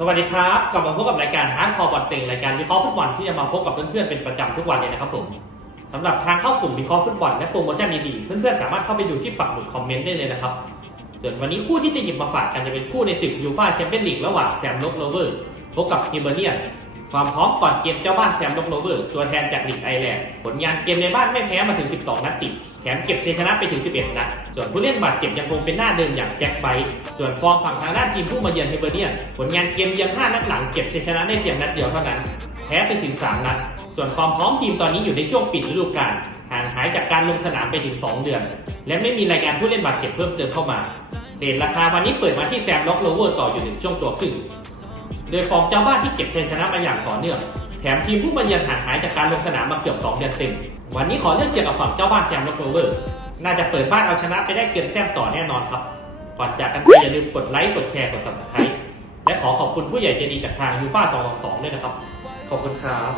สวัสดีครับกลับมาพบกับรายการฮาร์ดคอร์บอลเต็งรายการวิเคราะห์ฟุตบอลที่จะมาพบกับเพื่อนๆเป็นประจำทุกวันเลยนะครับผมสำหรับทางเข้ากลุ่มวิเคราะห์ฟุตบอลและโปรโมชั่นดีๆเพื่อนๆสามารถเข้าไปดูที่ปักหมุดคอมเมนต์ได้เลยนะครับส่วนวันนี้คู่ที่จะหยิบมาฝากกันจะเป็นคู่ในศึกยูฟ่าแชมเปี้ยนลีกระหว่างแซมนกโรเวอร์พบกับฮิเบเนียน ความพร้อมก่อนเกมเจ้าบ้านแซมนกโรเวอร์ ตัวแทนจากลีกไอแลนด์ผลงานเกมในบ้านไม่แพ้มาถึง 12 นัดติด แถมเก็บชัยชนะไปถึง 11 นัด ส่วนผู้เล่นบาดเจ็บยังคงเป็นหน้าเดิมอย่างแจ็คไบท์ส่วนฟอร์มฝั่งทางด้านทีมผู้มาเยือนฮิเบอร์เนียนผลงานเกมเยือน5นัดหลังเก็บชัยชนะได้เพียงนัดเดียวเท่านั้น แพ้ไปถึง 3 นัด ส่วนความพร้อมทีมตอนนี้อยู่ในช่วงปิดฤดูกาล ห่างหายจากการลงสนามไปถึง 2 เดือน และไม่มีรายการผู้เล่นบาดเจ็บเพิ่มเติมเข้ามาเดทราคาวันนี้เปิดมาที่แซมล็อกโลเวอร์ต่ออยู่หนึ่งช่วงตัวครึ่ง โดยฟอร์มเจ้าบ้านที่เก็บชัยชนะมาอย่างต่อเนื่อง แถมทีมผู้มาเยือนห่างหายจากการลงสนามมาเกือบ2เดือนเต็ม วันนี้ขอเลือกเชียร์กับฝั่งเจ้าบ้านแซมล็อกโลเวอร์ น่าจะเปิดบ้านเอาชนะไปได้เกินแต้มต่อแน่นอนครับ ก่อนจากกันไปอย่าลืมกดไลค์ กดแชร์ กดติดตามและขอขอบคุณผู้ใหญ่ใจดีจากทางยูฟ่า222ด้วยนะครับ ขอบคุณครับ